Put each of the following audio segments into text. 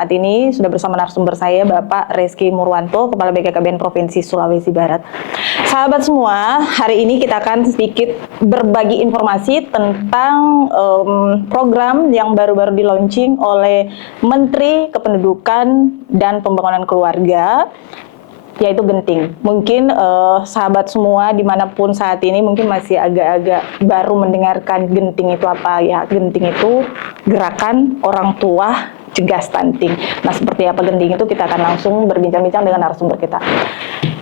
saat ini sudah bersama narasumber saya Bapak Reski Murwanto, Kepala BKKBN Provinsi Sulawesi Barat. Sahabat semua, hari ini kita akan sedikit berbagi informasi tentang program yang baru-baru di-launching oleh Menteri Kependudukan dan Pembangunan Keluarga, yaitu Genting. Mungkin sahabat semua dimanapun saat ini mungkin masih agak-agak baru mendengarkan Genting itu apa ya. Genting itu gerakan orang tua cegah stunting. Nah, seperti apa Genting itu kita akan langsung berbincang-bincang dengan narasumber kita.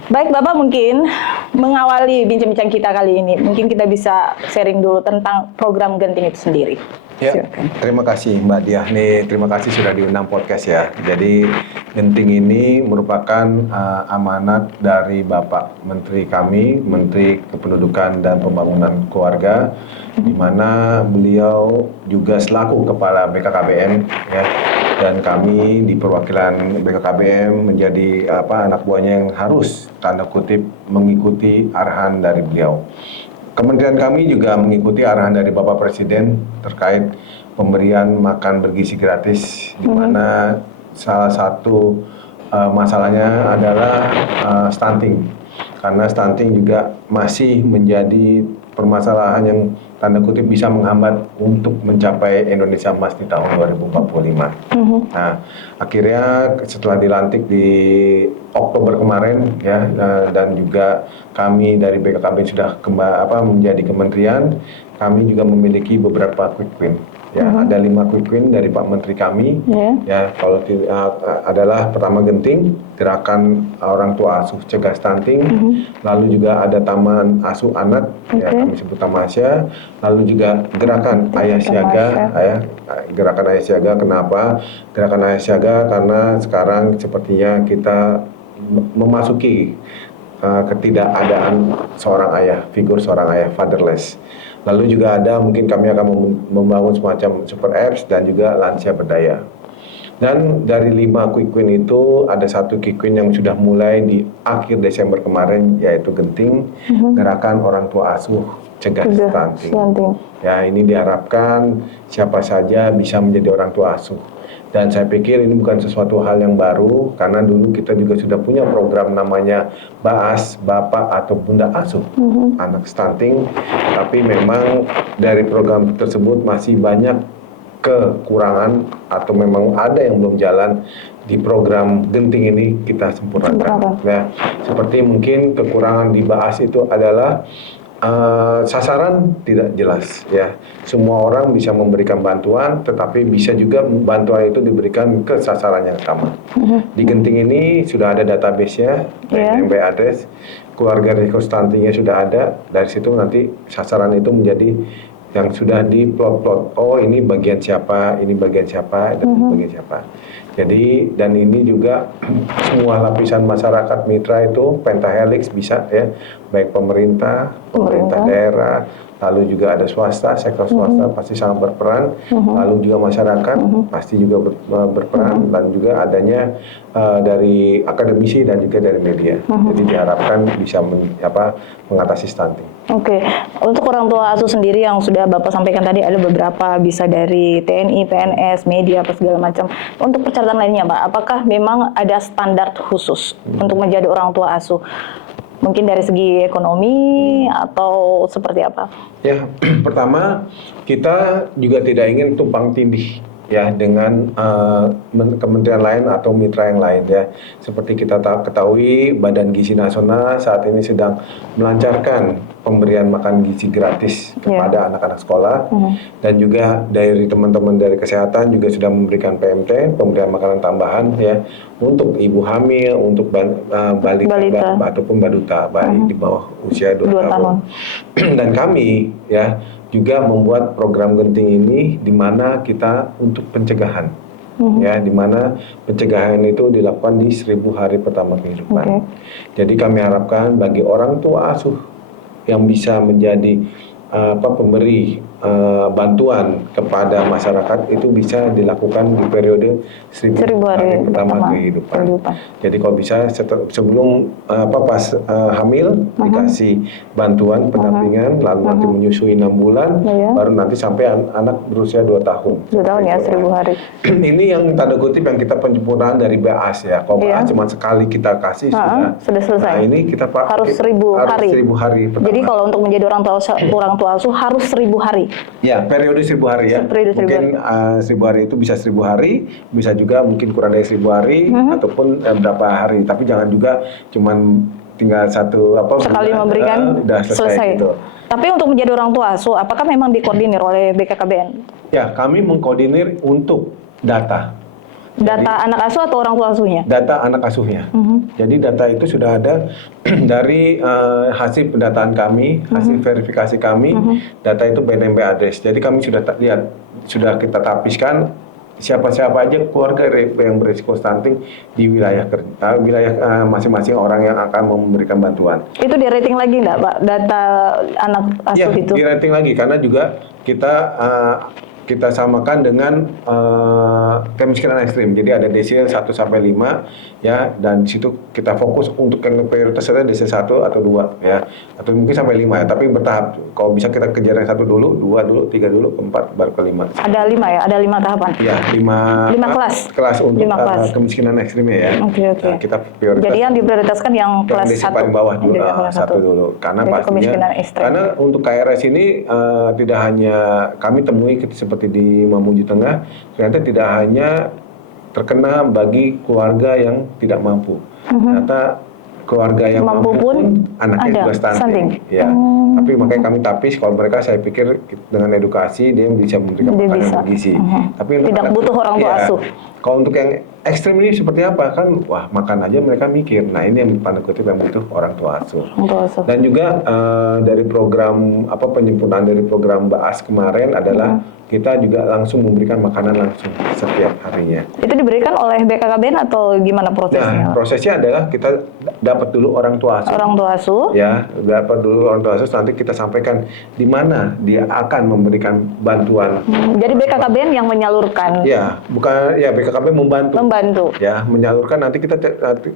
Baik Bapak, mungkin mengawali bincang-bincang kita kali ini, mungkin kita bisa sharing dulu tentang program Genting itu sendiri. Ya, terima kasih Mbak Diah. Nih, terima kasih sudah diundang podcast ya. Jadi Genting ini merupakan amanat dari Bapak Menteri kami, Menteri Kependudukan dan Pembangunan Keluarga, di mana beliau juga selaku Kepala BKKBN ya. Dan kami di perwakilan BKKBN menjadi anak buahnya yang harus tanda kutip mengikuti arahan dari beliau. Kementerian kami juga mengikuti arahan dari Bapak Presiden terkait pemberian makan bergizi gratis, di mana salah satu masalahnya adalah stunting. Karena stunting juga masih menjadi permasalahan yang tanda kutip bisa menghambat untuk mencapai Indonesia Emas di tahun 2045. Nah, akhirnya setelah dilantik di Oktober kemarin ya, dan juga kami dari BKKB sudah menjadi kementerian, kami juga memiliki beberapa quick win. Ya, ada 5 quick win dari Pak Menteri kami. Ya, kalau adalah pertama Genting, gerakan orang tua asuh cegah stunting, lalu juga ada Taman Asuh Anak, ya kami sebut Tamasya, lalu juga gerakan Ayah Siaga, ya, gerakan Ayah Siaga. Kenapa gerakan Ayah Siaga? Karena sekarang sepertinya kita memasuki ketidakadaan seorang ayah, figur seorang ayah, fatherless. Lalu juga ada mungkin kami akan membangun semacam super apps dan juga lansia berdaya. Dan dari 5 quick win itu ada satu quick win yang sudah mulai di akhir Desember kemarin, yaitu Genting, gerakan orang tua asuh cegah stunting. Ya, ini diharapkan siapa saja bisa menjadi orang tua asuh. Dan saya pikir ini bukan sesuatu hal yang baru, karena dulu kita juga sudah punya program namanya BAAS, Bapak atau Bunda Asuh Anak Stunting. Tapi memang dari program tersebut masih banyak kekurangan atau memang ada yang belum jalan. Di program Genting ini kita sempurnakan. Nah, seperti mungkin kekurangan di BAAS itu adalah sasaran tidak jelas ya. Semua orang bisa memberikan bantuan, tetapi bisa juga bantuan itu diberikan ke sasaran yang sama. Di Genting ini sudah ada database-nya, NMB address, keluarga risiko stuntingnya sudah ada. Dari situ nanti sasaran itu menjadi yang sudah di plot-plot. Oh, ini bagian siapa, ini bagian siapa, dan ini bagian siapa. Jadi, dan ini juga semua lapisan masyarakat mitra itu pentahelix bisa ya, baik pemerintah daerah, lalu juga ada swasta, sektor swasta pasti sangat berperan, lalu juga masyarakat pasti juga berperan, dan juga adanya dari akademisi dan juga dari media. Jadi diharapkan bisa mengatasi stunting. Oke, untuk orang tua asuh sendiri yang sudah Bapak sampaikan tadi ada beberapa, bisa dari TNI, PNS, media, apa segala macam. Untuk persyaratan lainnya, Pak, apakah memang ada standar khusus untuk menjadi orang tua asuh? Mungkin dari segi ekonomi atau seperti apa? Ya, pertama kita juga tidak ingin tumpang tindih ya dengan kementerian lain atau mitra yang lain ya. Seperti kita ketahui, Badan Gizi Nasional saat ini sedang melancarkan pemberian makan gizi gratis kepada anak-anak sekolah, dan juga dari teman-teman dari kesehatan juga sudah memberikan PMT, pemberian makanan tambahan ya, untuk ibu hamil, untuk balita ataupun baduta bayi di bawah usia 2 tahun. Dan kami ya juga membuat program Genting ini di mana kita untuk pencegahan. Ya, di mana pencegahan itu dilakukan di 1000 hari pertama kehidupan. Jadi kami harapkan bagi orang tua asuh yang bisa menjadi pemberi bantuan kepada masyarakat itu bisa dilakukan di periode 1000 hari pertama kehidupan. Jadi kalau bisa sebelum pas hamil dikasih bantuan pendampingan, lalu nanti menyusui 6 bulan, baru nanti sampai anak berusia 2 tahun. 2 tahun ya, 1000 hari. Ini yang tanda kutip yang kita penyempurnaan dari BAS ya. Kalau BAS cuma sekali kita kasih sudah selesai. Nah ini kita harus 1000 hari. 1000 hari pertama. Jadi kalau untuk menjadi orang tua asuh harus 1000 hari. Ya, periode 1000 hari ya. Mungkin 1000 hari itu bisa 1000 hari, bisa juga mungkin kurang dari 1000 hari ataupun berapa hari. Tapi jangan juga cuman tinggal satu sekali memberikan udah selesai. Gitu. Tapi untuk menjadi orang tua asuh, apakah memang dikoordinir oleh BKKBN? Ya, kami mengkoordinir untuk data. Data anak asuh atau orang tua asuhnya? Data anak asuhnya. Jadi data itu sudah ada dari hasil pendataan kami, hasil verifikasi kami, data itu BNMB address. Jadi kami sudah lihat, sudah kita tapiskan siapa-siapa aja keluarga yang berisiko stunting di wilayah masing-masing orang yang akan memberikan bantuan. Itu di rating lagi nggak Pak, data anak asuh itu? Di rating lagi, karena juga kita samakan dengan kemiskinan ekstrim. Jadi ada desil 1 sampai 5 ya, dan di situ kita fokus untuk yang prioritas ada desil 1 atau 2 ya. Atau mungkin sampai 5 ya, tapi bertahap. Kalau bisa kita kejar yang 1 dulu, 2 dulu, 3 dulu, 4 baru ke 5. Ada 5 ya, ada 5 tahapan. Iya, 5 kelas untuk 5 kelas. kemiskinan ekstrimnya ya. Oke. Nah, kita prioritas. Jadi yang diprioritaskan yang kelas 1 paling bawah dulu, 1 dulu. Karena pastinya karena untuk KRS ini tidak hanya kami temui seperti di Mamuju Tengah, ternyata tidak hanya terkena bagi keluarga yang tidak mampu. Ternyata keluarga yang mampu pun anaknya juga stunting. Ya. Tapi makanya kami tapis, kalau mereka saya pikir dengan edukasi dia bisa memberikan makanan bergizi. Tapi tidak butuh orang tua asuh. Kalau untuk yang ekstrim ini seperti apa kan? Wah, makan aja mereka mikir. Nah, ini yang tanda kutip yang butuh orang tua asuh. Dan juga dari program penyempurnaan dari program BAS kemarin adalah kita juga langsung memberikan makanan langsung setiap harinya. Itu diberikan oleh BKKBN atau gimana prosesnya? Nah, prosesnya adalah kita dapat dulu orang tua asuh. Orang tua asuh? Ya, dapat dulu orang tua asuh, nanti kita sampaikan di mana dia akan memberikan bantuan. Jadi BKKBN yang menyalurkan? Ya, bukan ya BKKBN membantu. Ya, menyalurkan nanti kita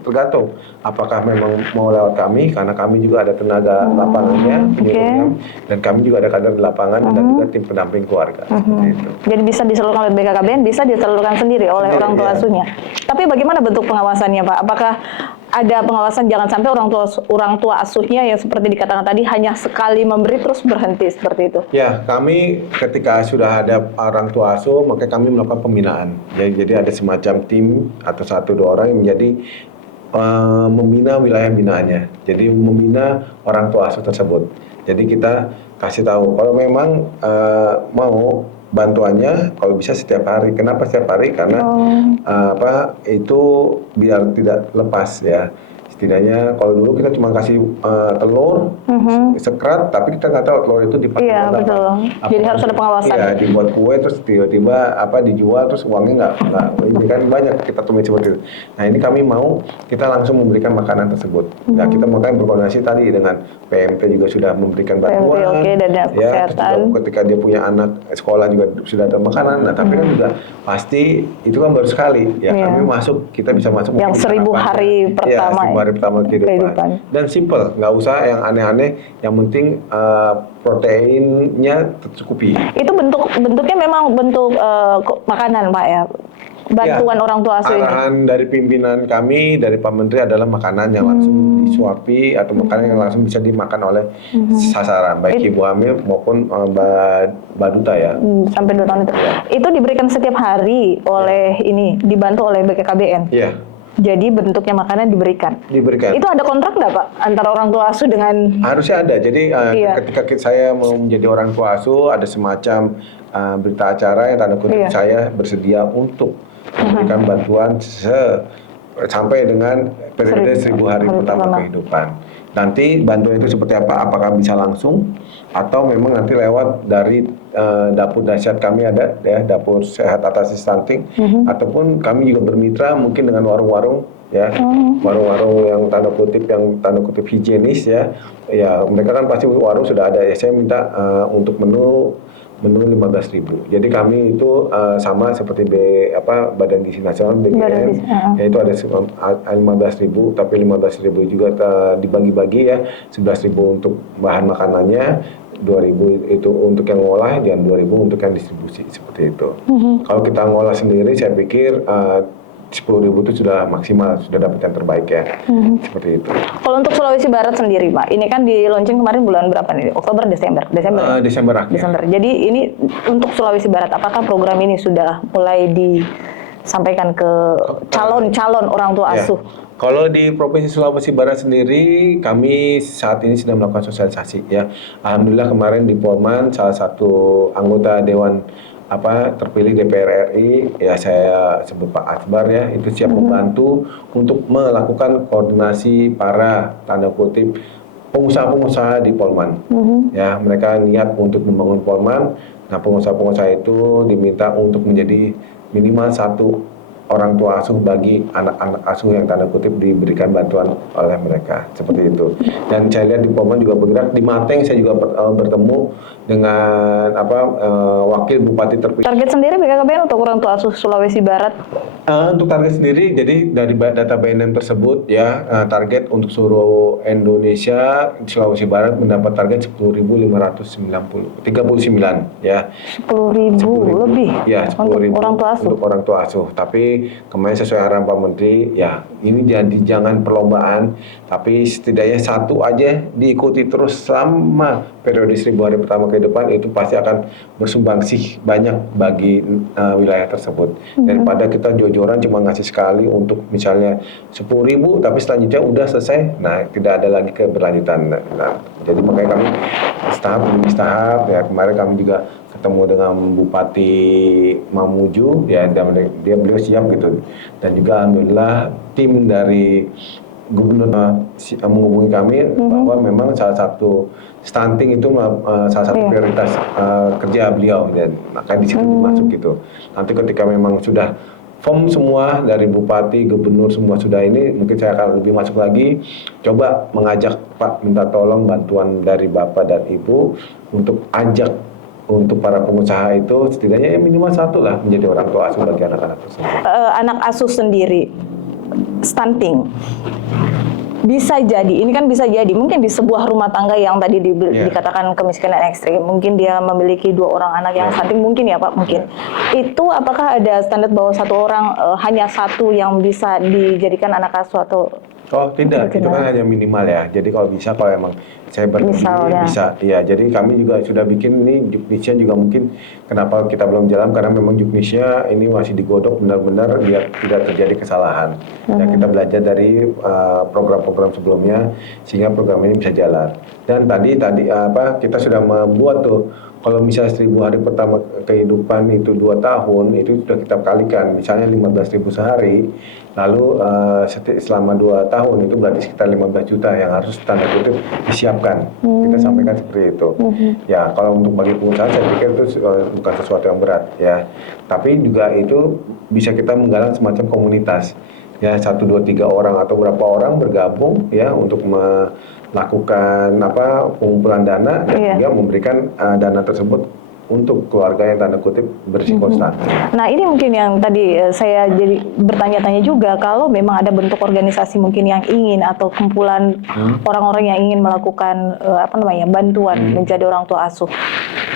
tergantung apakah memang mau lewat kami, karena kami juga ada tenaga lapangannya, dan kami juga ada kader di lapangan dan juga tim pendamping keluarga. Itu. Jadi bisa disalurkan oleh BKKBN, bisa disalurkan sendiri oleh orang tua asuhnya. Tapi bagaimana bentuk pengawasannya, Pak? Apakah ada pengawasan jangan sampai orang tua asuhnya yang seperti dikatakan tadi hanya sekali memberi terus berhenti seperti itu? Ya, kami ketika sudah ada orang tua asuh, maka kami melakukan pembinaan. Jadi ada semacam tim atau 1-2 orang yang menjadi membina wilayah binaannya. Jadi membina orang tua asuh tersebut. Jadi kita kasih tahu kalau memang mau bantuannya, kalau bisa setiap hari. Kenapa setiap hari? Karena itu biar tidak lepas ya. Setidaknya kalau dulu kita cuma kasih telur, sekrat, tapi kita nggak tahu telur itu dipakai apa. Betul. Jadi harus ada pengawasan. Iya, dibuat kue terus tiba-tiba dijual terus uangnya nggak ini kan banyak kita temui seperti itu. Nah ini kami mau kita langsung memberikan makanan tersebut. Nah kita makanya berkoordinasi tadi dengan PMT juga sudah memberikan bantuan. Dan kesehatan. Ketika dia punya anak sekolah juga sudah ada makanan. Nah tapi kan juga pasti itu kan baru sekali. Ya kami kita bisa masuk. Yang 1000 hari pertama. 1000 hari pertama kehidupan. Dan simple, nggak usah yang aneh-aneh, yang penting proteinnya tercukupi. Itu bentuknya memang bentuk makanan, Pak ya? Bantuan orang tua asuh ini? Arahan dari pimpinan kami, dari Pak Menteri adalah makanan yang langsung disuapi atau makanan yang langsung bisa dimakan oleh sasaran, baik ibu hamil maupun baduta ya. Sampai 2 tahun itu. Itu diberikan setiap hari oleh dibantu oleh BKKBN? Iya. Jadi bentuknya makanan diberikan. Itu ada kontrak nggak Pak antara orang tua asuh dengan? Harusnya ada. Jadi ketika saya mau menjadi orang tua asuh, ada semacam berita acara yang tanda kutip saya bersedia untuk memberikan bantuan sampai dengan periode 1000 hari pertama kehidupan. Nanti bantuan itu seperti apa? Apakah bisa langsung atau memang nanti lewat dari dapur dasyat kami ada ya, dapur sehat atasi stunting, ataupun kami juga bermitra mungkin dengan warung-warung ya, warung-warung yang tanda kutip higienis ya. Ya mereka kan pasti warung sudah ada ya. Saya minta untuk menu menu 15.000. Jadi kami itu sama seperti Badan Gizi Nasional Badan BGN, Gizi, yaitu ada 15.000, tapi 15.000 juga dibagi-bagi ya, 11.000 untuk bahan makanannya, 2.000 itu untuk yang ngolah, dan 2.000 untuk yang distribusi, seperti itu. Kalau kita ngolah sendiri, saya pikir 10.000 itu sudah maksimal, sudah dapat yang terbaik ya, seperti itu. Kalau untuk Sulawesi Barat sendiri, Pak, ini kan di launching kemarin bulan berapa nih? Oktober, Desember? Ya? Desember akhir. Desember. Jadi ini untuk Sulawesi Barat, apakah program ini sudah mulai disampaikan ke calon-calon orang tua asuh? Kalau di Provinsi Sulawesi Barat sendiri, kami saat ini sedang melakukan sosialisasi ya. Alhamdulillah kemarin di Polman, salah satu anggota Dewan terpilih DPR RI, ya saya sebut Pak Akbar ya, itu siap membantu untuk melakukan koordinasi para tanda kutip pengusaha-pengusaha di Polman. Ya, mereka niat untuk membangun Polman. Nah, pengusaha-pengusaha itu diminta untuk menjadi minimal satu orang tua asuh bagi anak-anak asuh yang tanda kutip diberikan bantuan oleh mereka, seperti itu. Dan saya lihat di Polman juga bergerak. Di Mateng saya juga bertemu dengan wakil bupati terpilih. Target sendiri BKKBN untuk orang tua asuh Sulawesi Barat? Untuk target sendiri, jadi dari data BNN tersebut ya, target untuk seluruh Indonesia, Sulawesi Barat mendapat target 10.539 ya. 10.000 lebih ya, 10.000 untuk orang tua asuh. Untuk orang tua asuh. Tapi kemarin sesuai arahan Pak Menteri, ya ini jadi jangan perlombaan, tapi setidaknya satu aja diikuti terus selama periode 1000 hari pertama ke depan, itu pasti akan bersumbangsih banyak bagi wilayah tersebut. Daripada kita jojoran cuma ngasih sekali untuk misalnya 10.000, tapi selanjutnya udah selesai, nah tidak ada lagi keberlanjutan. Nah, jadi makanya kami tahap ya, kemarin kami juga ketemu dengan Bupati Mamuju ya, dan beliau siap gitu, dan juga alhamdulillah tim dari Gubernur menghubungi kami bahwa memang salah satu stunting itu salah satu prioritas kerja beliau, dan makanya di situ masuk gitu. Nanti ketika memang sudah form semua dari Bupati, Gubernur semua sudah ini, mungkin saya akan lebih masuk lagi, coba mengajak Pak minta tolong bantuan dari Bapak dan Ibu untuk ajak untuk para pengusaha itu setidaknya minimal satu lah menjadi orang tua asuh bagi anak-anak tersebut. Anak asuh sendiri stunting bisa jadi, ini kan bisa jadi mungkin di sebuah rumah tangga yang tadi dikatakan kemiskinan ekstrim, mungkin dia memiliki 2 orang anak yang stunting, mungkin ya Pak, mungkin itu apakah ada standar bahwa satu orang hanya satu yang bisa dijadikan anak asuh atau? Oh tidak, itu kan hanya minimal ya. Jadi kalau bisa, kalau emang saya bertemu bisa, ya. Jadi kami juga sudah bikin ini Juknisnya juga, mungkin kenapa kita belum jalan karena memang Juknisnya ini masih digodok benar-benar biar tidak terjadi kesalahan. Ya, kita belajar dari program-program sebelumnya sehingga program ini bisa jalan. Dan tadi kita sudah membuat tuh, kalau misalnya 1000 hari pertama kehidupan itu 2 tahun, itu sudah kita kalikan, misalnya 15.000 sehari, lalu selama 2 tahun itu berarti sekitar 15 juta yang harus tanda kutip disiapkan. Kita sampaikan seperti itu. Ya, kalau untuk bagi pengusaha saya pikir itu bukan sesuatu yang berat ya. Tapi juga itu bisa kita menggalang semacam komunitas. Ya, 1, 2, 3 orang atau berapa orang bergabung ya untuk melakukan pengumpulan dana dan juga memberikan dana tersebut untuk keluarga yang tanda kutip berisiko stunting. Nah, ini mungkin yang tadi saya jadi bertanya-tanya juga, kalau memang ada bentuk organisasi mungkin yang ingin atau kumpulan orang-orang yang ingin melakukan bantuan menjadi orang tua asuh.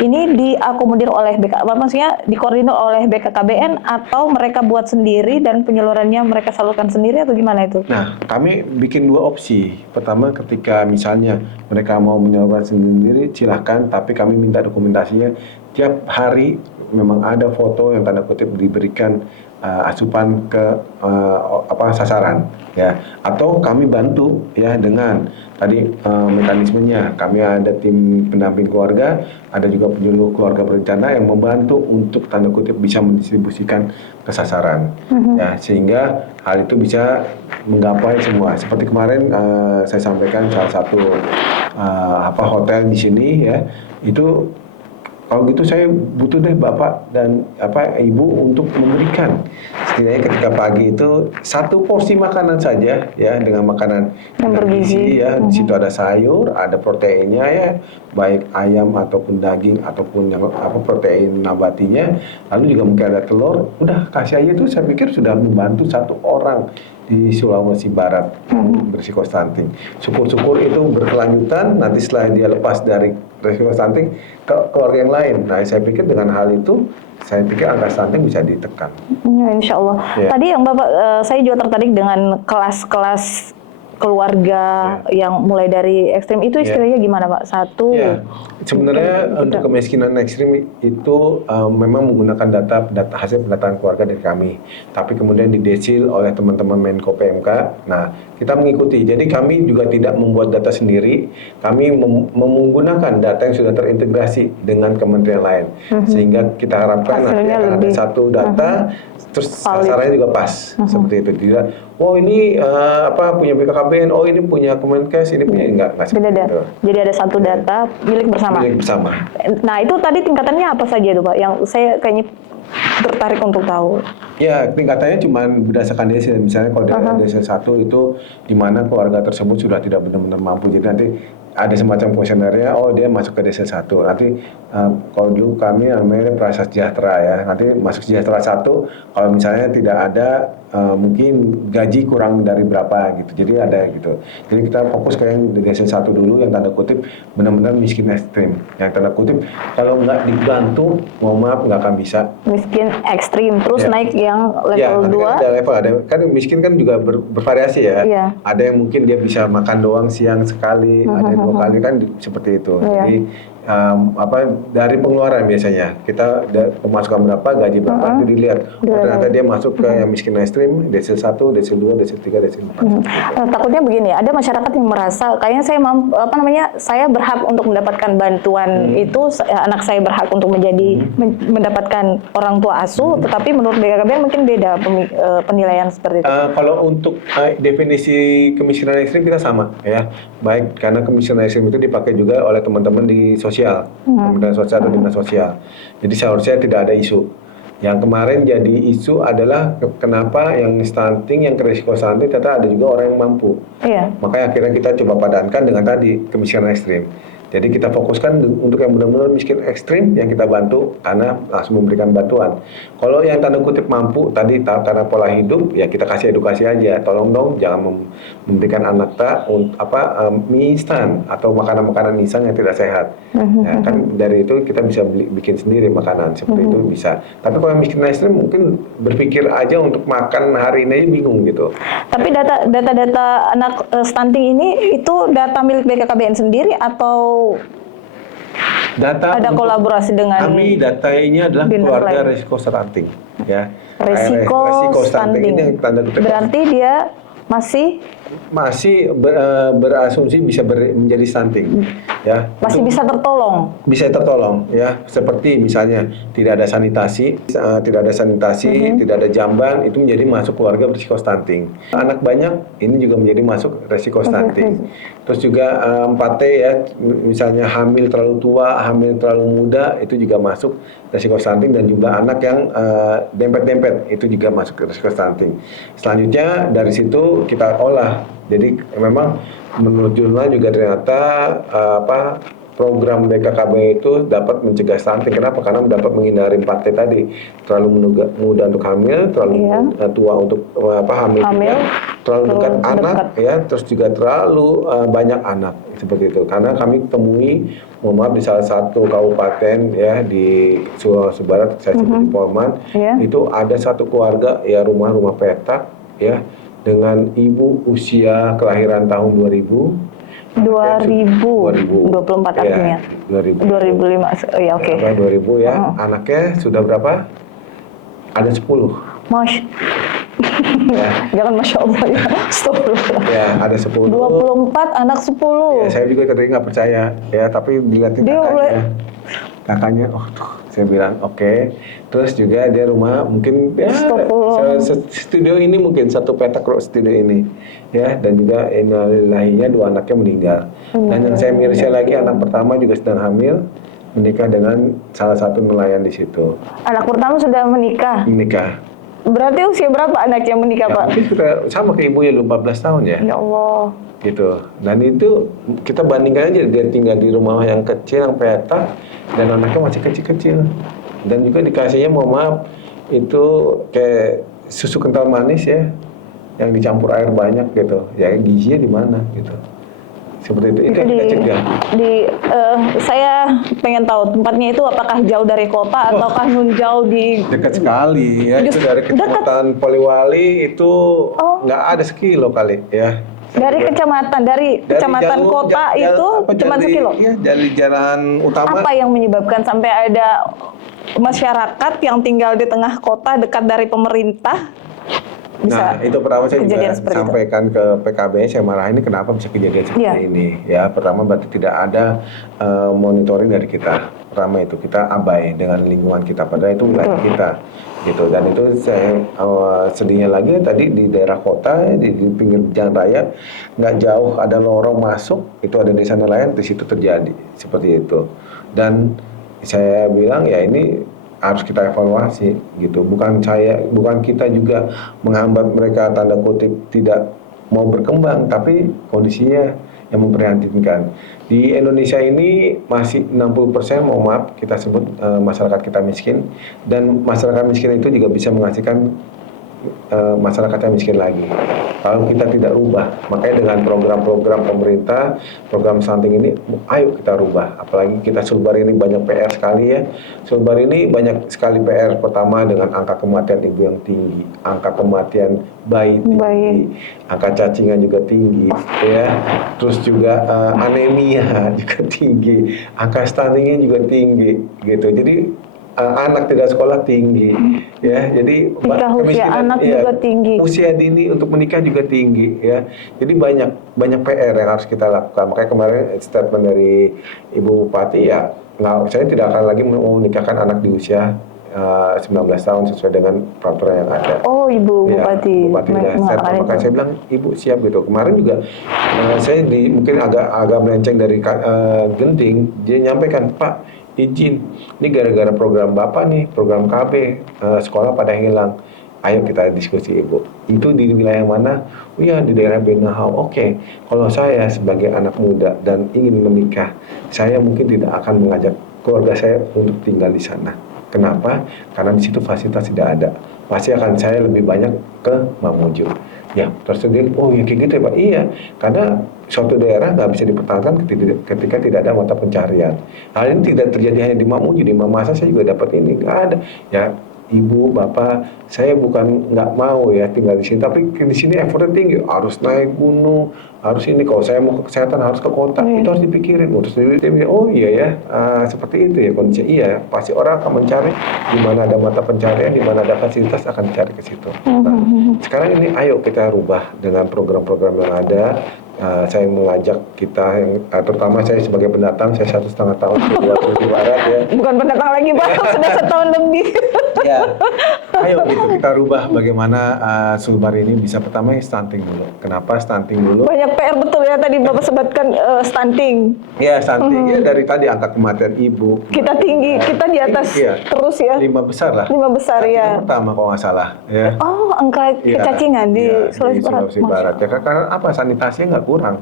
Ini diakomodir oleh maksudnya dikoordinir oleh BKKBN atau mereka buat sendiri dan penyalurannya mereka salurkan sendiri atau gimana itu? Nah, kami bikin 2 opsi. Pertama, ketika misalnya mereka mau menyalurkan sendiri, silahkan, tapi kami minta dokumentasinya. Tiap hari memang ada foto yang tanda kutip diberikan asupan ke sasaran ya, atau kami bantu ya dengan tadi mekanismenya, kami ada tim pendamping keluarga, ada juga penyuluh keluarga berencana yang membantu untuk tanda kutip bisa mendistribusikan ke sasaran ya, sehingga hal itu bisa menggapai semua. Seperti kemarin saya sampaikan salah satu hotel di sini ya, itu Kalau gitu saya butuh deh bapak dan ibu untuk memberikan setidaknya ketika pagi itu satu porsi makanan saja ya, dengan makanan Yang bergizi. ya. Di situ ada sayur, ada proteinnya ya, baik ayam ataupun daging ataupun yang protein nabatinya. Lalu juga mungkin ada telur. Udah kasih aja itu, saya pikir sudah membantu satu orang di Sulawesi Barat berisiko stunting. Syukur-syukur itu berkelanjutan, nanti setelah dia lepas dari risiko stunting ke keluarga yang lain. Nah, saya pikir dengan hal itu, saya pikir angka stunting bisa ditekan. Ya, insya Allah. Ya. Tadi yang Bapak, saya juga tertarik dengan kelas-kelas keluarga yang mulai dari ekstrim itu istilahnya gimana Pak? Satu. Ya, sebenarnya untuk kemiskinan ekstrim itu memang menggunakan data hasil pendataan keluarga dari kami, tapi kemudian didesil oleh teman-teman Menko PMK. Nah, kita mengikuti. Jadi kami juga tidak membuat data sendiri, kami menggunakan data yang sudah terintegrasi dengan kementerian lain, sehingga kita harapkan nanti akan ada satu data. Terus sasarannya juga pas, seperti itu. Tidak, oh ini punya BKKBN, oh ini punya Kemenkes, ini punya enggak seperti itu. Jadi ada satu data milik bersama. Milik bersama. Nah itu tadi tingkatannya apa saja itu Pak? Yang saya kayaknya tertarik untuk tahu. Ya, tingkatannya cuma berdasarkan desil. Misalnya kalau desil 1 itu di mana keluarga tersebut sudah tidak benar-benar mampu. Jadi nanti ada semacam kuesionernya, oh dia masuk ke desil 1. Nanti kalau dulu kami namanya Prasa Sejahtera ya. Nanti masuk Sejahtera 1, kalau misalnya tidak ada mungkin gaji kurang dari berapa gitu. Jadi ada gitu. Jadi kita fokus ke yang di desil 1 dulu, yang tanda kutip benar-benar miskin ekstrim. Yang tanda kutip kalau nggak dibantu, mohon maaf nggak akan bisa. Miskin ekstrim, terus naik yang level 2. Kan ada level, kan miskin kan juga bervariasi ya. Ada yang mungkin dia bisa makan doang siang sekali, ada 2 kali kan seperti itu. Jadi dari pengeluaran biasanya kita pemasukan berapa, gaji berapa itu dilihat. Ternyata dia masuk ke yang miskin ekstrim, desil 1, desil 2, desil 3, desil 4. Takutnya begini, ada masyarakat yang merasa kayaknya saya saya berhak untuk mendapatkan bantuan itu, anak saya berhak untuk mendapatkan orang tua asuh, tetapi menurut BKKBN mungkin beda penilaian seperti itu. Kalau untuk definisi kemiskinan ekstrim kita sama ya, baik karena kemiskinan ekstrim itu dipakai juga oleh teman-teman di sosial, Kementerian Sosial atau Dinas Sosial. Jadi seharusnya tidak ada isu. Yang kemarin jadi isu adalah kenapa yang stunting, yang risiko stunting ternyata ada juga orang yang mampu. Makanya akhirnya kita coba padankan dengan tadi kemiskinan ekstrim. Jadi kita fokuskan untuk yang benar-benar miskin ekstrim yang kita bantu karena langsung memberikan bantuan. Kalau yang tanda kutip mampu tadi karena pola hidup ya kita kasih edukasi aja. Tolong dong jangan memberikan anak mie instan atau makanan-makanan instan yang tidak sehat. Ya, kan dari itu kita bisa bikin sendiri makanan seperti itu bisa. Tapi kalau yang miskin ekstrim mungkin berpikir aja untuk makan hari ini aja bingung gitu. Tapi data anak stunting ini itu data milik BKKBN sendiri atau data ada kolaborasi dengan kami? Datanya adalah keluarga risiko stunting ya. Risiko stunting ini yang tanda kutip. Berarti dia masih berasumsi bisa menjadi stunting ya. Masih bisa tertolong. Bisa tertolong ya, seperti misalnya tidak ada sanitasi, tidak ada jamban, itu menjadi masuk keluarga berisiko stunting. Anak banyak ini juga menjadi masuk risiko stunting. Terus juga 4T ya, misalnya hamil terlalu tua, hamil terlalu muda, itu juga masuk risiko stunting, dan jumlah anak yang dempet-dempet itu juga masuk risiko stunting. Selanjutnya dari situ kita olah. Jadi memang menurut jurnal juga ternyata program BKKBN itu dapat mencegah stunting. Kenapa? Karena dapat menghindari 4T tadi. Terlalu muda untuk hamil, terlalu tua untuk hamil. Terlalu dekat anak ya, terus juga terlalu banyak anak seperti itu. Karena kami temui, mohon maaf, di salah satu kabupaten ya di Sulawesi Barat, saya sebut di Polman, itu ada satu keluarga ya, rumah petak ya, dengan ibu usia kelahiran tahun 2024 artinya. 2005 ya, oke. 2000 ya. Anaknya sudah berapa? Ada 10. Jangan Masya Allah ya. Astagfirullah. Ya, ada 10. 24 anak 10. Ya, saya juga tadi nggak percaya ya, tapi dilihatin kakaknya, saya bilang oke. Terus juga dia rumah mungkin ya studio ini mungkin satu petak studio ini ya, dan juga innalillahinya 2 anaknya meninggal. Dan yang saya mirisnya lagi, anak pertama juga sedang hamil menikah dengan salah satu nelayan di situ. Anak pertama sudah menikah. Menikah. Berarti usia berapa anak yang menikah, Ya, Pak? mungkin sudah sama ke ibu ya, 14 tahun ya. Ya Allah. Gitu. Dan itu kita bandingkan aja, dia tinggal di rumah yang kecil, yang petak, dan anaknya masih kecil-kecil. Dan juga dikasihnya, mohon maaf, itu kayak susu kental manis ya, yang dicampur air banyak gitu. Ya gizinya di mana gitu. Seperti itu yang kita cegah. Saya pengen tahu tempatnya itu apakah jauh dari kota ataukah jauh di Dekat sekali ya, itu dari kecamatan Poliwali itu nggak ada sekilo kali ya. dari kecamatan kota itu cuma sekilo. Iya, dari jalan utama. Apa yang menyebabkan sampai ada masyarakat yang tinggal di tengah kota dekat dari pemerintah bisa Nah, itu pertama saya juga kejadian seperti itu? sampaikan ke PKB, saya marah ini kenapa bisa kejadian seperti Iya. ini. Ya, pertama berarti tidak ada monitoring dari kita. Pertama itu kita abai dengan lingkungan kita, padahal itu wilayah kita. Gitu. Dan itu saya sedihnya lagi tadi di daerah kota, di pinggir jalan raya, nggak jauh ada lorong masuk, itu ada desa nelayan, di situ terjadi seperti itu. Dan saya bilang ya ini harus kita evaluasi gitu. Bukan kita juga menghambat mereka tanda kutip tidak mau berkembang, tapi kondisinya yang memprihatinkan. Di Indonesia ini masih 60%, mohon maaf kita sebut masyarakat kita miskin, dan masyarakat miskin itu juga bisa menghasilkan masyarakat yang miskin lagi. Kalau kita tidak rubah, makanya dengan program-program pemerintah, program stunting ini, ayo kita rubah. Apalagi kita Sulbar ini banyak PR sekali ya. Sulbar ini banyak sekali PR. Pertama dengan angka kematian ibu yang tinggi, angka kematian bayi tinggi, angka cacingan juga tinggi, ya. Terus juga anemia juga tinggi, angka stuntingnya juga tinggi, gitu. Jadi anak tidak sekolah tinggi, ya. Jadi nikah usia anak juga tinggi. Usia dini untuk menikah juga tinggi, ya. Jadi banyak PR yang harus kita lakukan. Makanya kemarin statement dari Ibu Bupati ya, saya tidak akan lagi menikahkan anak di usia 19 tahun sesuai dengan peraturan yang ada. Oh, Ibu Bupati. Makanya saya bilang Ibu siap gitu. Kemarin juga saya mungkin agak melenceng dari genting, dia nyampaikan, Pak, izin, ini gara-gara program Bapak nih, program KB, sekolah pada hilang. Ayo kita diskusi Ibu. Itu di wilayah mana? Oh iya, di daerah Benahau. Oke, kalau saya sebagai anak muda dan ingin menikah, saya mungkin tidak akan mengajak keluarga saya untuk tinggal di sana. Kenapa? Karena di situ fasilitas tidak ada. Pasti akan saya lebih banyak ke Mamuju. Ya, tersedia. Oh ya kayak gitu ya Pak. Iya, karena suatu daerah nggak bisa dipertahankan ketika tidak ada mata pencarian. Hal ini tidak terjadi hanya di Mamuju, di Mamasa saya juga dapat ini. Nggak ada. Ya, Ibu, Bapak, saya bukan nggak mau ya tinggal di sini, tapi di sini effortnya tinggi, harus naik gunung, harus ini. Kalau saya mau ke kesehatan harus ke kota, itu harus dipikirin. Oh iya ya, seperti itu ya kondisi. Iya, pasti orang akan mencari di mana ada mata pencarian, di mana ada fasilitas akan cari ke situ. Nah, sekarang ini ayo kita rubah dengan program-program yang ada. Saya mengajak kita yang terutama saya sebagai pendatang, saya 1,5 tahun di luar Sulawesi Barat ya. Bukan pendatang lagi Pak, sudah setahun lebih. Ya, ayo gitu kita rubah bagaimana Sulbar ini bisa pertama stunting dulu. Kenapa stunting dulu? Banyak PR betul ya tadi Bapak sebutkan stunting. Ya stunting ya dari tadi angka kematian ibu. Kita tinggi, kita di atas terus ya. 5 besar lah. 5 besar ya. Pertama kalau nggak salah ya. Oh, angka kecacingan di Sulawesi Barat. Ya, karena apa? Sanitasinya nggak kurang.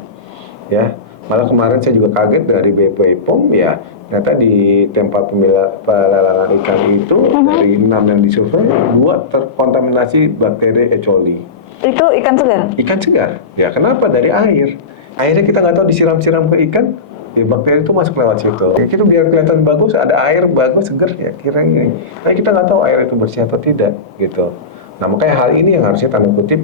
Ya, malah kemarin saya juga kaget dari BPOM ya. Ternyata di tempat pelelangan ikan itu dari 6 yang disurvei 2 terkontaminasi bakteri E. coli. Itu ikan segar? Ikan segar. Ya kenapa? Dari air. Airnya kita nggak tahu disiram-siram ke ikan, ya bakteri itu masuk lewat situ. Ya, kita biar kelihatan bagus, ada air bagus, segar ya kiranya. Nah kita nggak tahu air itu bersih atau tidak gitu. Nah makanya hal ini yang harusnya tanda kutip,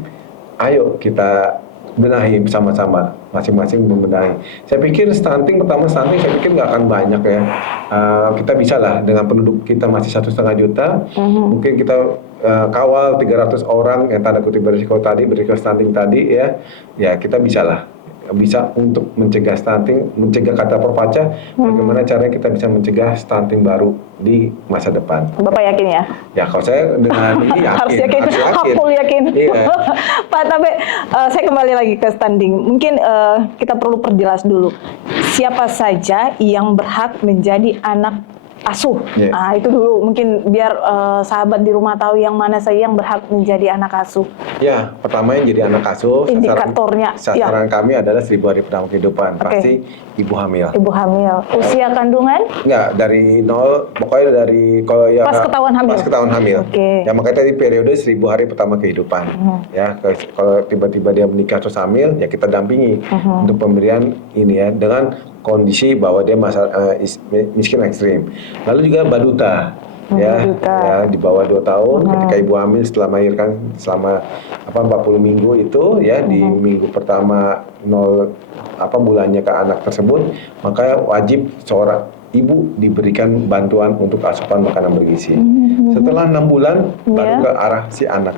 ayo kita benahi bersama-sama, masing-masing membenahi. Saya pikir stunting saya pikir nggak akan banyak ya. Kita bisa lah dengan penduduk kita masih 1,5 juta, mungkin kita kawal 300 orang yang tanda kutip berisiko stunting tadi ya kita bisa lah bisa untuk mencegah stunting, mencegah kata perpaca, bagaimana caranya kita bisa mencegah stunting baru di masa depan. Bapak yakin ya? Ya kalau saya dengan ini Harus yakin, yakin, aku yakin. Iya. Pak, tapi saya kembali lagi ke stunting. Mungkin kita perlu perjelas dulu. Siapa saja yang berhak menjadi anak asuh? Yeah. Nah, itu dulu mungkin biar sahabat di rumah tahu yang mana saja yang berhak menjadi anak asuh. Ya, pertama yang jadi anak asuh, Indikatornya. sasaran kami adalah 1000 hari pertama kehidupan. Oke. Pasti ibu hamil. Ibu hamil. Usia kandungan? Enggak, dari nol, pokoknya dari kalau ya Pas ketahuan hamil? Pas ketahuan hamil. Oke. Ya makanya tadi periode 1000 hari pertama kehidupan. Ya, kalau tiba-tiba dia menikah terus hamil, ya kita dampingi untuk pemberian ini ya dengan kondisi bahwa dia miskin ekstrim. Lalu juga baduta. Ya, di bawah 2 tahun ketika ibu hamil setelah melahirkan selama 40 minggu itu ya di minggu pertama 0 bulannya ke anak tersebut, maka wajib seorang ibu diberikan bantuan untuk asupan makanan bergizi. Setelah 6 bulan baru ke arah si anak.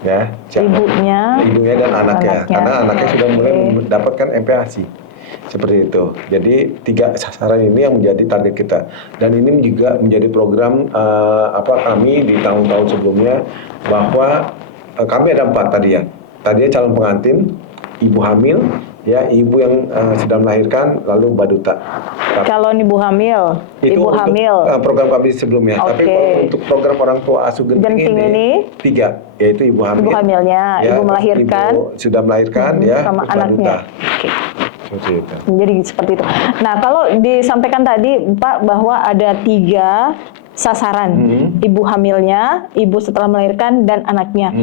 Ya, ibunya dan anaknya. Karena anaknya sudah mulai mendapatkan MPASI. Seperti itu. Jadi 3 sasaran ini yang menjadi target kita. Dan ini juga menjadi program kami di tahun-tahun sebelumnya bahwa kami ada 4 tadi ya. Tadi calon pengantin, ibu hamil, ya ibu yang sedang melahirkan, lalu baduta. Calon ibu hamil, itu ibu hamil. Program kami sebelumnya. Okay. Tapi kalau untuk program orang tua asuh genting ini 3, yaitu ibu hamil, ibu hamilnya, ya, ibu melahirkan, ibu sudah melahirkan ya, sama anaknya. Okay. Jadi seperti itu. Nah, kalau disampaikan tadi Pak bahwa ada 3 sasaran, ibu hamilnya, ibu setelah melahirkan, dan anaknya.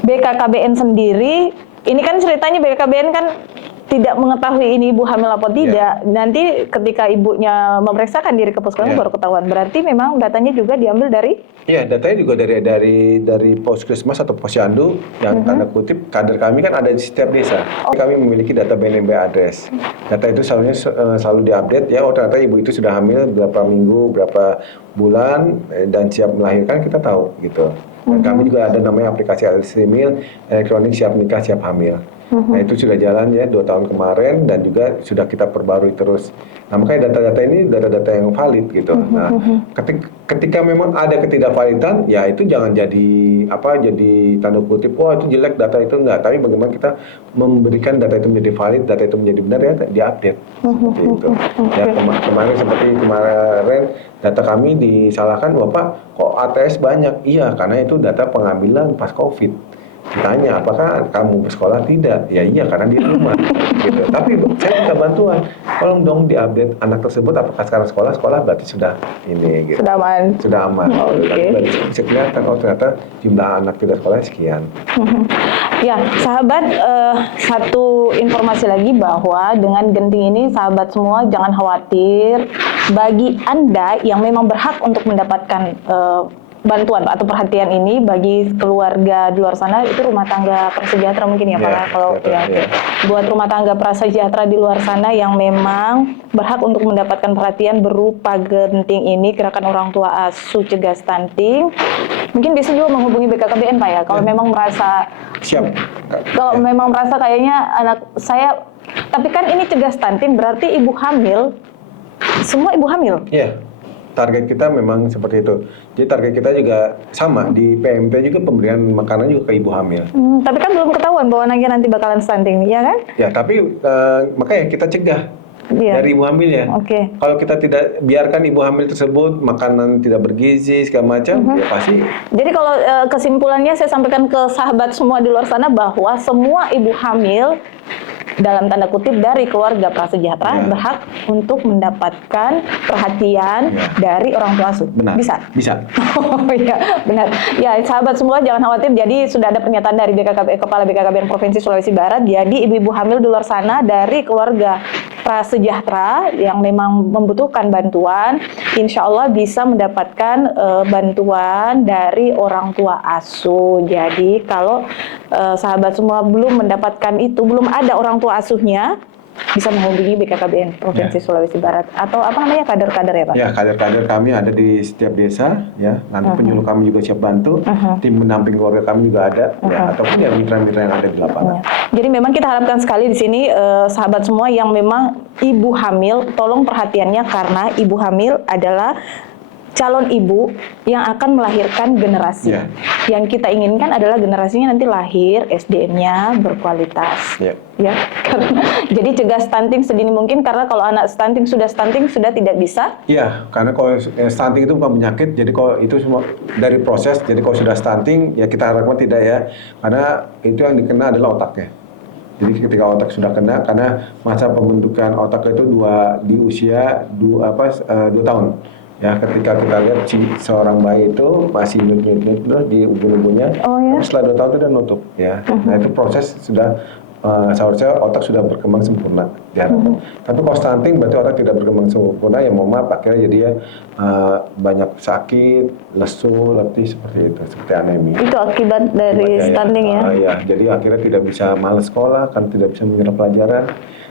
BKKBN sendiri, ini kan ceritanya BKKBN kan tidak mengetahui ini ibu hamil apa tidak. Nanti ketika ibunya memeriksakan diri ke puskesmas baru ketahuan. Berarti memang datanya juga diambil dari? Iya, datanya juga dari puskesmas atau posyandu yang tanda kutip kader kami kan ada di setiap desa. Kami memiliki data BNMB address. Data itu selalu diupdate ya. Oh ternyata ibu itu sudah hamil berapa minggu, berapa bulan dan siap melahirkan, kita tahu gitu. Dan kami juga ada namanya aplikasi Alsimil, elektronik siap nikah siap hamil. Nah itu sudah jalan ya 2 tahun kemarin dan juga sudah kita perbarui terus. Nah makanya data-data ini data-data yang valid gitu. Nah ketika memang ada ketidakvalidan ya itu jangan jadi tanda kutip wah itu jelek data itu enggak. Tapi bagaimana kita memberikan data itu menjadi valid, data itu menjadi benar ya diupdate seperti itu. Ya kemarin data kami disalahkan Bapak kok ATS banyak. Iya karena itu data pengambilan pas COVID. Ditanya, apakah kamu bersekolah? Tidak. Ya iya, karena di rumah. Gitu. Tapi saya minta bantuan. Tolong dong diupdate anak tersebut, apakah sekarang sekolah berarti sudah ini. Gitu. Sudah aman? Sudah aman. Okay. Lalu bisa kelihatan, ternyata jumlah anak tidak sekolah sekian. Ya, sahabat, satu informasi lagi bahwa dengan genting ini, sahabat semua jangan khawatir. Bagi Anda yang memang berhak untuk mendapatkan bantuan atau perhatian ini bagi keluarga di luar sana, itu rumah tangga prasejahtera mungkin ya Pak, buat rumah tangga prasejahtera di luar sana yang memang berhak untuk mendapatkan perhatian berupa genting ini, gerakan orang tua asuh cegah stunting, mungkin bisa juga menghubungi BKKBN Pak ya, kalau memang merasa kalau memang merasa kayaknya anak saya, tapi kan ini cegah stunting berarti ibu hamil, semua ibu hamil. Iya. Target kita memang seperti itu. Jadi target kita juga sama, di PMP juga pemberian makanan juga ke ibu hamil. Tapi kan belum ketahuan bahwa anaknya nanti bakalan stunting, ya kan? Ya, tapi makanya kita cegah dari ibu hamil ya. Kalau kita tidak biarkan ibu hamil tersebut makanan tidak bergizi segala macam, ya pasti. Jadi kalau kesimpulannya saya sampaikan ke sahabat semua di luar sana bahwa semua ibu hamil dalam tanda kutip dari keluarga prasejahtera berhak untuk mendapatkan perhatian dari orang tua asuh. Benar. Bisa. Oh iya, benar. Ya, sahabat semua jangan khawatir. Jadi sudah ada pernyataan dari Kepala BKKBN Provinsi Sulawesi Barat. Jadi ibu-ibu hamil di luar sana dari keluarga prasejahtera yang memang membutuhkan bantuan, insya Allah bisa mendapatkan bantuan dari orang tua asuh. Jadi kalau sahabat semua belum mendapatkan itu, belum ada orang tua asuhnya, bisa menghubungi BKKBN Provinsi Sulawesi Barat atau apa namanya kader-kader ya Pak? Ya, kader-kader kami ada di setiap desa, ya. Nanti penyuluh kami juga siap bantu. Tim pendamping keluarga kami juga ada, ya. Ataupun ya mitra-mitra yang ada di lapangan. Ya. Jadi memang kita harapkan sekali di sini sahabat semua yang memang ibu hamil, tolong perhatiannya karena ibu hamil adalah calon ibu yang akan melahirkan generasi. Ya. Yang kita inginkan adalah generasinya nanti lahir SDM-nya berkualitas. Ya. Ya, jadi cegah stunting sedini mungkin karena kalau anak stunting sudah tidak bisa. Iya, karena kalau stunting itu bukan penyakit, jadi kalau itu semua dari proses, jadi kalau sudah stunting ya kita harapkan tidak ya, karena itu yang dikena adalah otaknya. Jadi ketika otak sudah kena, karena masa pembentukan otak itu di usia 2 tahun. Ya, ketika kita lihat seorang bayi itu masih nyut-nyut di ubun-ubunnya, setelah 2 tahun itu udah nutup. Ya, nah itu proses sudah seharusnya otak sudah berkembang sempurna diharapkan. Tapi kalau stunting berarti otak tidak berkembang sempurna, ya mohon maaf akhirnya jadi ya banyak sakit, lesu, letih seperti itu, seperti anemia. Itu akibat dari stunting ya? Iya, jadi akhirnya tidak bisa malas sekolah, kan tidak bisa menyerap pelajaran.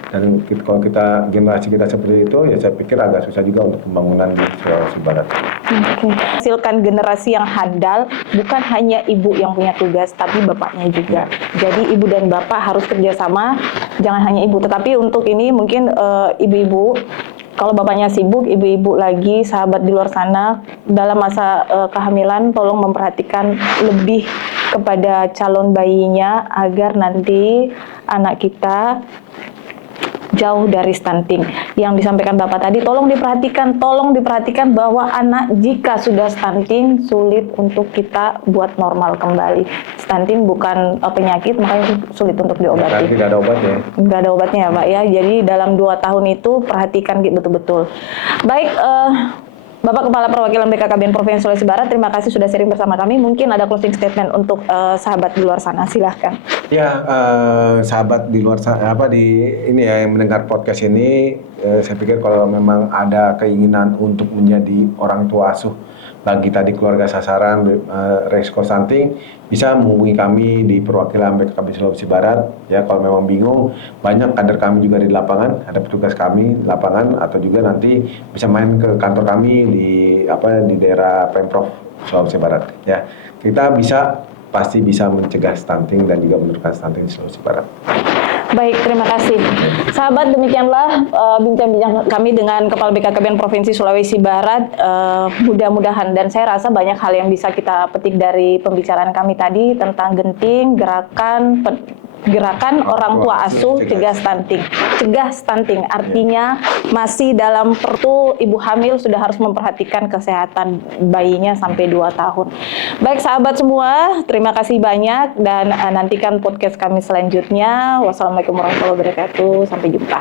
Dan kalau generasi kita seperti itu, ya saya pikir agak susah juga untuk pembangunan di Sulawesi Barat. Oke. Hasilkan generasi yang handal, bukan hanya ibu yang punya tugas, tapi bapaknya juga. Jadi ibu dan bapak harus kerjasama, jangan hanya ibu. Tetapi untuk ini mungkin ibu-ibu, kalau bapaknya sibuk, ibu-ibu lagi, sahabat di luar sana, dalam masa kehamilan, tolong memperhatikan lebih kepada calon bayinya, agar nanti anak kita jauh dari stunting. Yang disampaikan Bapak tadi, tolong diperhatikan bahwa anak jika sudah stunting sulit untuk kita buat normal kembali. Stunting bukan penyakit, makanya sulit untuk diobati. Tidak ada obatnya. Nggak ada obatnya ya Pak ya. Jadi dalam 2 tahun itu perhatikan betul-betul. Baik, Bapak Kepala Perwakilan BKKBN Provinsi Sulawesi Barat, terima kasih sudah sharing bersama kami. Mungkin ada closing statement untuk sahabat di luar sana, silahkan. Ya, sahabat di luar sana, yang mendengar podcast ini, saya pikir kalau memang ada keinginan untuk menjadi orang tua asuh bagi tadi keluarga sasaran resiko stunting, bisa menghubungi kami di perwakilan BKKB Sulawesi Barat. Ya, kalau memang bingung, banyak kader kami juga di lapangan, ada petugas kami di lapangan, atau juga nanti bisa main ke kantor kami di daerah Pemprov Sulawesi Barat. Ya, kita pasti bisa mencegah stunting dan juga menurunkan stunting di Sulawesi Barat. Baik, terima kasih. Sahabat, demikianlah bincang-bincang kami dengan Kepala BKKBN Provinsi Sulawesi Barat. Mudah-mudahan, dan saya rasa banyak hal yang bisa kita petik dari pembicaraan kami tadi tentang genting, gerakan orang tua asuh cegah stunting. Cegah stunting artinya masih dalam pertu ibu hamil sudah harus memperhatikan kesehatan bayinya sampai 2 tahun. Baik sahabat semua, terima kasih banyak dan nantikan podcast kami selanjutnya. Wassalamualaikum warahmatullahi wabarakatuh. Sampai jumpa.